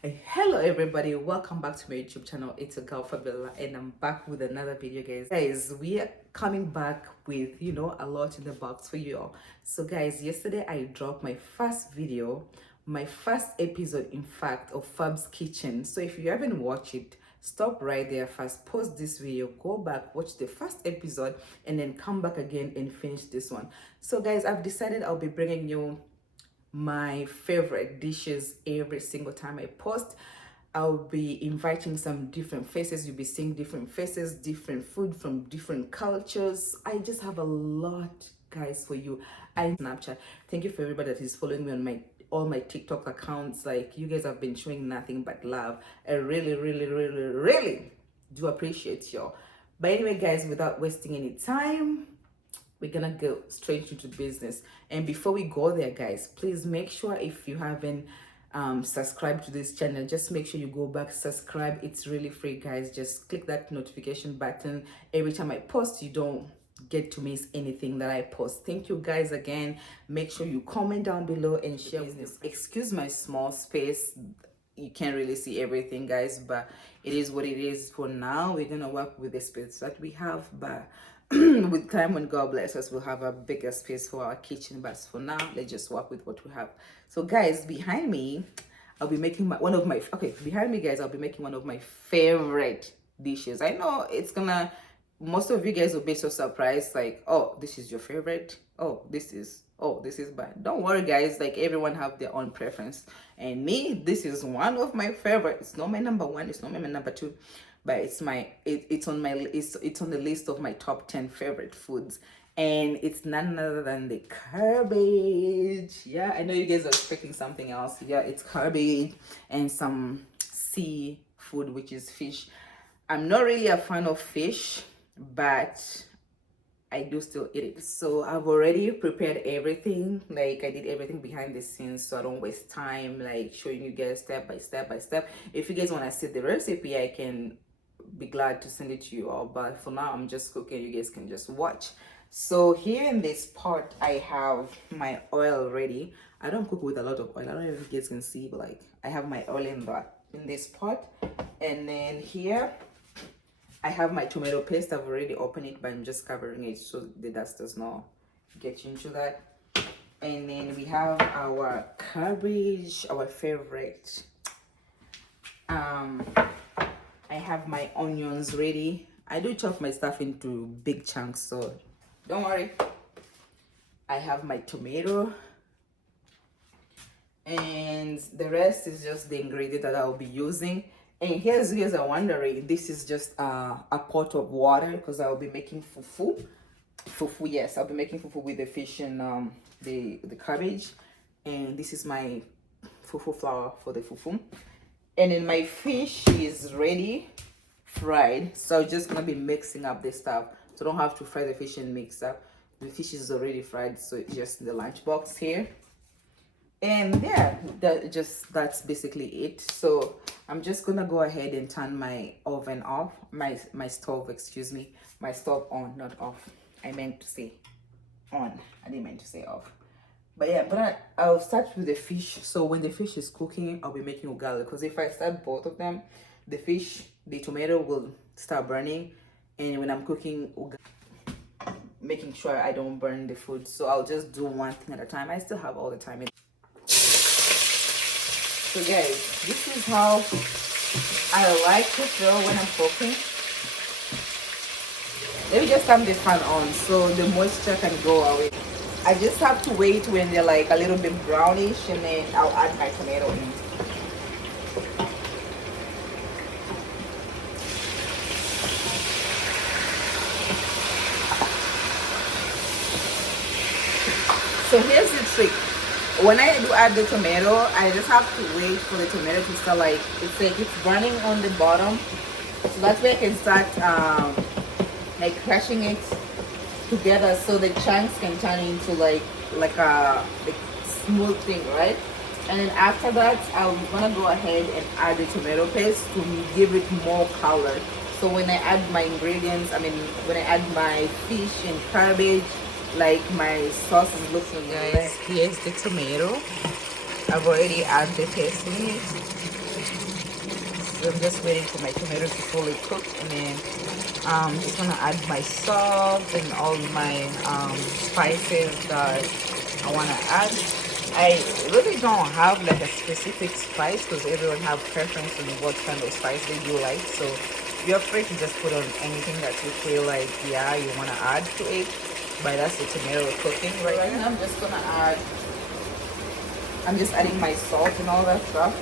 Hello everybody, welcome back to my YouTube channel. It's a girl Fabiola and I'm back with another video, guys. We are coming back with a lot in the box for you all. So guys, yesterday I dropped my first video, my first episode in fact, of Fabs kitchen. So if you haven't watched it, stop right there first, pause this video, go back, watch the first episode, and then come back again and finish this one. So guys, I've decided I'll be bringing you my favorite dishes every single time I post. I'll be inviting some different faces. You'll be seeing different faces, different food from different cultures. I just have a lot, guys, for you. I Snapchat. Thank you for everybody that is following me on my all my TikTok accounts. Like, you guys have been showing nothing but love. I really, really, really, really do appreciate y'all. But anyway, guys, without wasting any time, we're gonna go straight into business. And before we go there, guys, please make sure, if you haven't subscribed to this channel, just make sure you go back, subscribe. It's really free, guys. Just click that notification button. Every time I post, you don't get to miss anything that I post. Thank you guys again. Make sure you comment down below and share business. Excuse my small space, you can't really see everything, guys, but it is what it is. For now, we're gonna work with the space that we have, but with time, when God bless us, we'll have a bigger space for our kitchen. But for now, let's just work with what we have. So guys, behind me, I'll be making behind me, guys, I'll be making one of my favorite dishes. I know it's gonna, most of you guys will be so surprised, like, oh, this is your favorite, this is, but don't worry, guys, like, everyone have their own preference, and me, this is one of my favorites. It's not my number one, it's not my number two, but it's on the list of my top 10 favorite foods, and it's none other than the cabbage. Yeah, I know you guys are expecting something else. Yeah, it's cabbage and some seafood, which is fish. I'm not really a fan of fish, but I do still eat it. So I've already prepared everything. Like, I did everything behind the scenes, so I don't waste time like showing you guys step by step by step. If you guys want to see the recipe, I can be glad to send it to you all, but for now I'm just cooking. You guys can just watch. So here in this pot, I have my oil ready. I don't cook with a lot of oil. I don't know if you guys can see, but like, I have my oil in this pot. And then here I have my tomato paste. I've already opened it, but I'm just covering it so the dust does not get into that. And then we have our cabbage, our favorite. I have my onions ready. I do chop my stuff into big chunks, so don't worry. I have my tomato, and the rest is just the ingredient that I'll be using. And here's, you guys are wondering, this is just a pot of water, because I'll be making fufu. Yes, I'll be making fufu with the fish and the cabbage. And this is my fufu flour for the fufu. And then my fish is ready, fried. So I'm just gonna be mixing up this stuff. So don't have to fry the fish and mix up. The fish is already fried, so it's just in the lunchbox here. And yeah, that's basically it. So I'm just gonna go ahead and turn my oven off, my stove, excuse me, my stove on, not off. I meant to say on. I didn't mean to say off. But yeah, I'll start with the fish. So when the fish is cooking, I'll be making ugali, because if I start both of them, the fish, the tomato will start burning, and when I'm cooking ugali, making sure I don't burn the food. So I'll just do one thing at a time. I still have all the time. So guys, this is how I like to feel when I'm cooking. Let me just turn the fan on so the moisture can go away. I just have to wait when they're like a little bit brownish, and then I'll add my tomato in. So here's the trick. When I do add the tomato, I just have to wait for the tomato to start, like, it's burning on the bottom. So that's where I can start like crushing it together, so the chunks can turn into like a smooth thing, right? And then after that, I'm gonna go ahead and add the tomato paste to give it more color. So when I add my ingredients, when I add my fish and cabbage, like, my sauce is looking nice. Here's the tomato. I've already added the paste in it. So I'm just waiting for my tomatoes to fully cook, and then I'm just gonna add my salt and all my spices that I wanna add. I really don't have like a specific spice because everyone have preference on what kind of spice they do like. So you're free to just put on anything that you feel like, yeah, you wanna add to it. But that's the tomato cooking right now. I'm just adding my salt and all that stuff.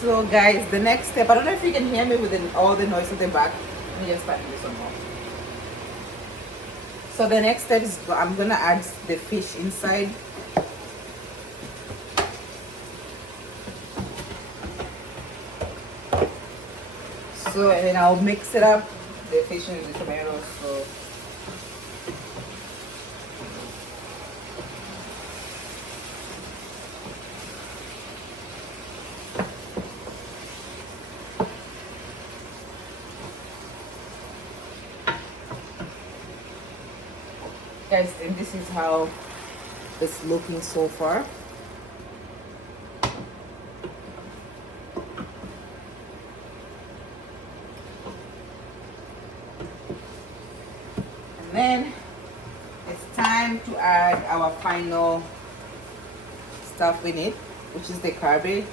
So guys, the next step, I don't know if you can hear me with all the noise at the back. Let me just start this one more. So the next step is I'm gonna add the fish inside. So and then I'll mix it up, the fish and the tomatoes. So guys, and this is how it's looking so far. And then it's time to add our final stuff in it, which is the cabbage.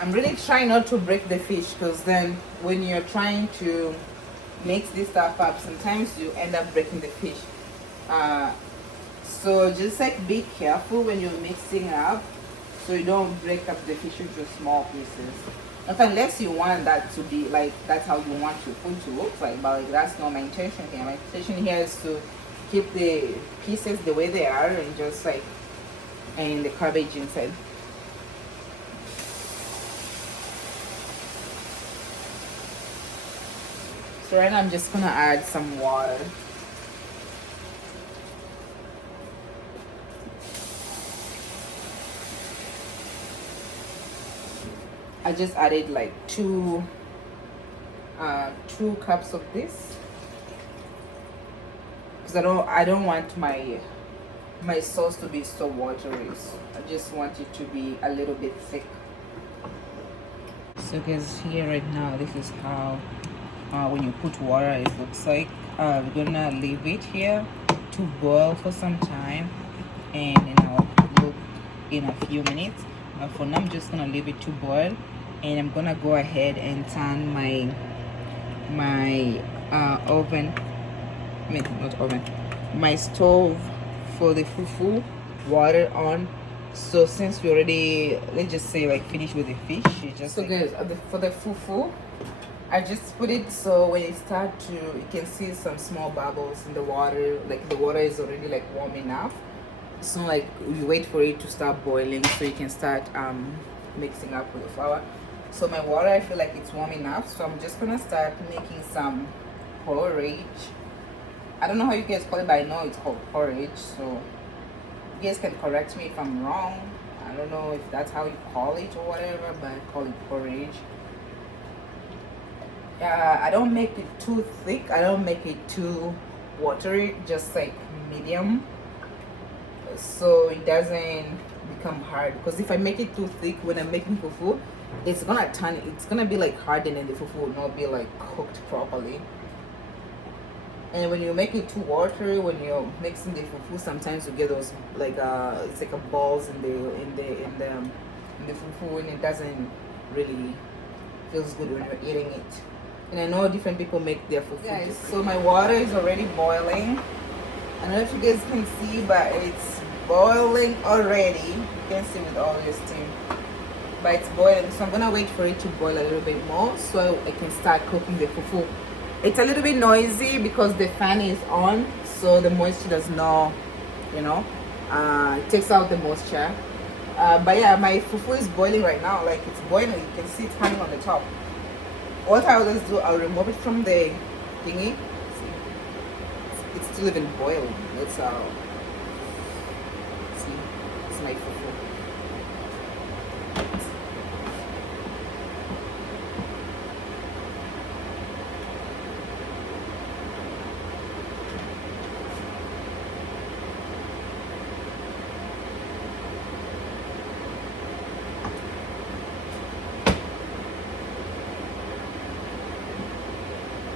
I'm really trying not to break the fish because then when you're trying to mix this stuff up, sometimes you end up breaking the fish. So just like be careful when you're mixing it up so you don't break up the fish into small pieces. Unless you want that to be like, that's how you want your food to look like, but like that's not my intention here. My intention here is to keep the pieces the way they are and just like, and the cabbage inside. So right now I'm just gonna add some water. I just added like two cups of this because I don't want my sauce to be so watery. So I just want it to be a little bit thick. So guys, here right now, this is how when you put water it looks like. We're gonna leave it here to boil for some time, and then I'll look in a few minutes. For now I'm just gonna leave it to boil, and I'm gonna go ahead and turn my oven, I mean not oven, my stove for the fufu water on. So since we already, let's just say like finished with the fish, you just so guys, for the fufu I just put it so when it starts to, you can see some small bubbles in the water, like the water is already like warm enough. It's not like you wait for it to start boiling so you can start mixing up with the flour. So my water, I feel like it's warm enough, so I'm just gonna start making some porridge. I don't know how you guys call it, but I know it's called porridge, so you guys can correct me if I'm wrong. I don't know if that's how you call it or whatever, but I call it porridge. I don't make it too thick, I don't make it too watery, just like medium, so it doesn't become hard. Because if I make it too thick when I'm making fufu, it's gonna be like hardened and the fufu will not be like cooked properly. And when you make it too watery, when you're mixing the fufu, sometimes you get those like it's like a balls in the fufu, and it doesn't really feels good when you're eating it. And I know different people make their fufu. Guys, so my water is already boiling. I don't know if you guys can see, but it's boiling already. You can see with all your steam, but it's boiling. So I'm gonna wait for it to boil a little bit more so I can start cooking the fufu. It's a little bit noisy because the fan is on, so the moisture does not, it takes out the moisture. But yeah, my fufu is boiling right now. Like, it's boiling. You can see it's hanging on the top. What I always do, I'll remove it from the thingy. See, it's still even boiling. It's see, it's my fufu.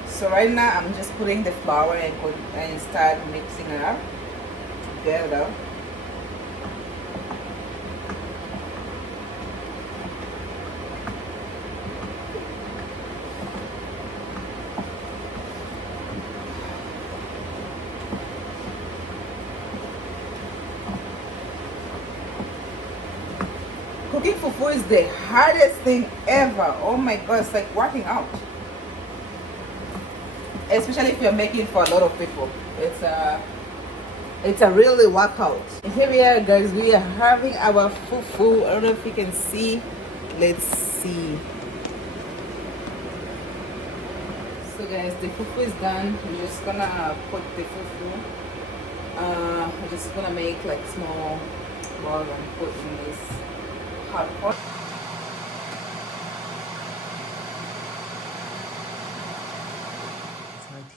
So right now I'm just putting the flour and start mixing it up together. Cooking fufu is the hardest thing ever. Oh my god, it's like working out. Especially if you're making for a lot of people. It's a really workout. And here we are, guys. We are having our fufu. I don't know if you can see. Let's see. So guys, the fufu is done. We're just gonna put the fufu. I'm just gonna make like small balls and put in this hot pot.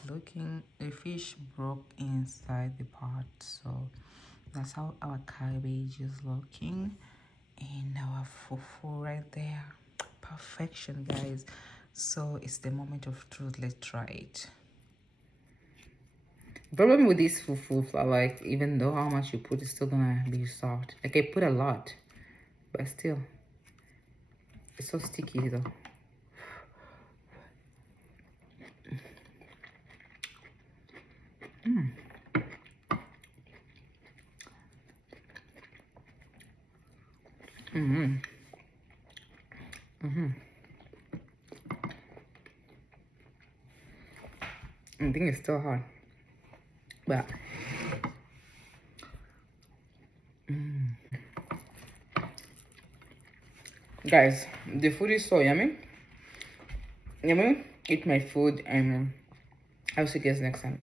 Looking, the fish broke inside the pot, so that's how our cabbage is looking, and our fufu right there. Perfection, guys. So it's the moment of truth. Let's try it. The problem with this fufu flour, like, even though how much you put, it's still gonna be soft. Like, I put a lot, but still it's so sticky though. I think it's still hard, but guys, the food is so yummy. Yummy. Eat my food, and I'll see you guys next time.